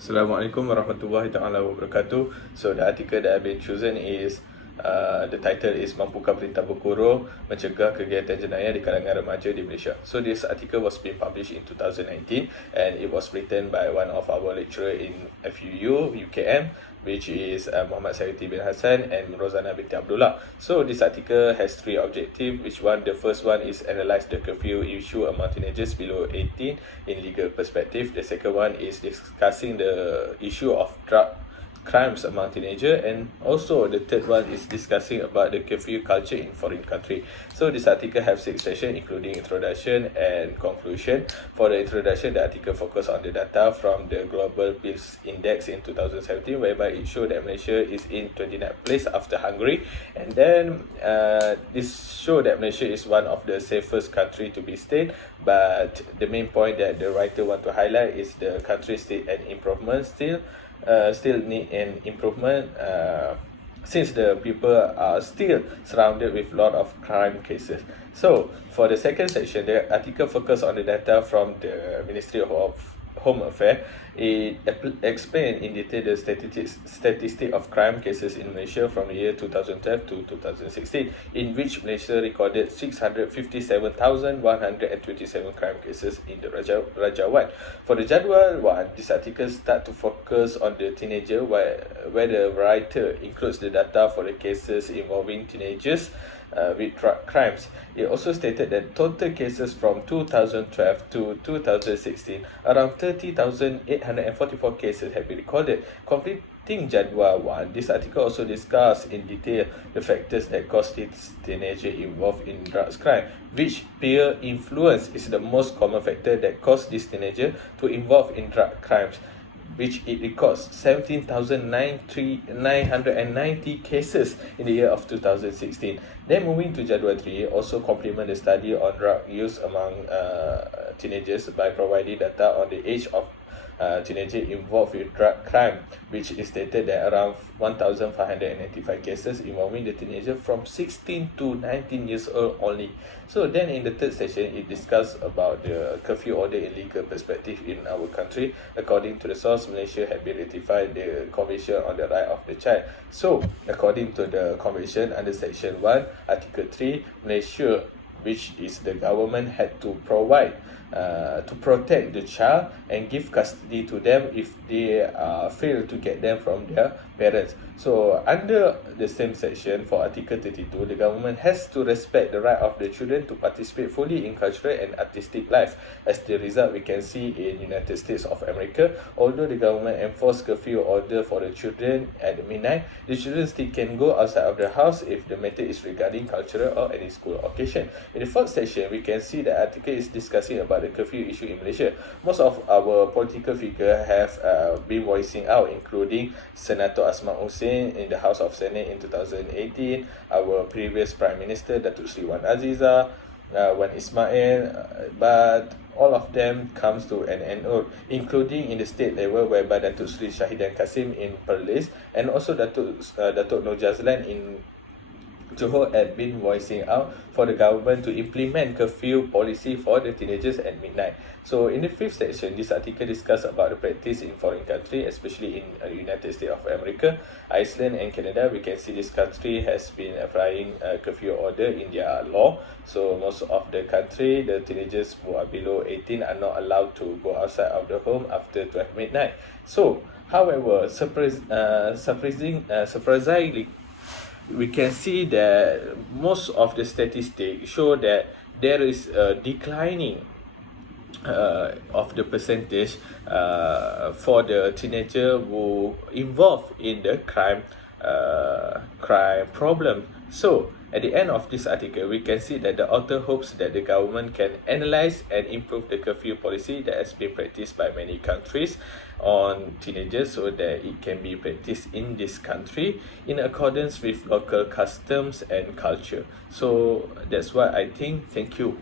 Assalamualaikum warahmatullahi taala wabarakatuh. So the article that I've been chosen is the title is Mampukah Perintah Berkurung, Mencegah Kegiatan Jenayah di Kalangan Remaja di Malaysia. So this article was being published in 2019 and it was written by one of our lecturer in FUU, UKM, which is Muhammad Syariti bin Hassan and Rozana binti Abdullah. So this article has three objectives, the first one is analyze the curfew issue among teenagers below 18 in legal perspective. The second one is discussing the issue of drug crimes among teenagers, and also the third one is discussing about the curfew culture in foreign country. So this article has 6 sessions including introduction and conclusion. For the introduction, the article focus on the data from the Global Peace Index in 2017, whereby it showed that Malaysia is in 29th place after Hungary, and then this show that Malaysia is one of the safest country to be stayed. But the main point that the writer want to highlight is the country still an improvement, still need an improvement, since the people are still surrounded with a lot of crime cases. So for the second section, the article focus on the data from the Ministry of Home Affairs. It explained in detail the statistic of crime cases in Malaysia from the year 2012 to 2016, in which Malaysia recorded 657,127 crime cases in the Raja 1. For the Jadual 1, this article start to focus on the teenager, where the writer includes the data for the cases involving teenagers with drug crimes. It also stated that total cases from 2012 to 2016, around 30,844 cases have been recorded. Completing Jadual 1, this article also discussed in detail the factors that cause this teenager involved in drugs crime, which peer influence is the most common factor that caused this teenager to involve in drug crimes, which it records 17,990 cases in the year of 2016. Then moving to Jadual 3, also complement the study on drug use among teenagers by providing data on the age of teenager involved with drug crime, which is stated that around 1,595 cases involving the teenager from 16 to 19 years old only. So then in the third session, it discussed about the curfew order in legal perspective in our country. According to the source, Malaysia had been ratified the Convention on the Right of the Child. So according to the Convention under Section 1, Article 3, Malaysia, which is the government, had to provide to protect the child and give custody to them if they fail to get them from their parents. So under the same section, for Article 32, the government has to respect the right of the children to participate fully in cultural and artistic life. As the result, we can see in United States of America, although the government enforced curfew order for the children at midnight, the children still can go outside of the house if the matter is regarding cultural or any school occasion. In the fourth section, we can see the article is discussing about the curfew issue in Malaysia. Most of our political figures have been voicing out, including Senator Asma Hussein in the House of Senate in 2018, our previous Prime Minister Datuk Sri Wan Aziza, Wan Ismail, but all of them comes to an end, including in the state level, whereby Datuk Sri Syahiran Kasim in Perlis and also Datuk Nur Jazlan in Johor had been voicing out for the government to implement curfew policy for the teenagers at midnight. So in the fifth section, this article discuss about the practice in foreign country, especially in the United States of America, Iceland and Canada. We can see this country has been applying a curfew order in their law. So most of the country, the teenagers who are below 18 are not allowed to go outside of the home after 12 midnight. So, however, surprisingly, we can see that most of the statistics show that there is a declining of the percentage for the teenager who involved in the crime problem. So at the end of this article, we can see that the author hopes that the government can analyze and improve the curfew policy that has been practiced by many countries on teenagers, so that it can be practiced in this country in accordance with local customs and culture. So that's what I think. Thank you.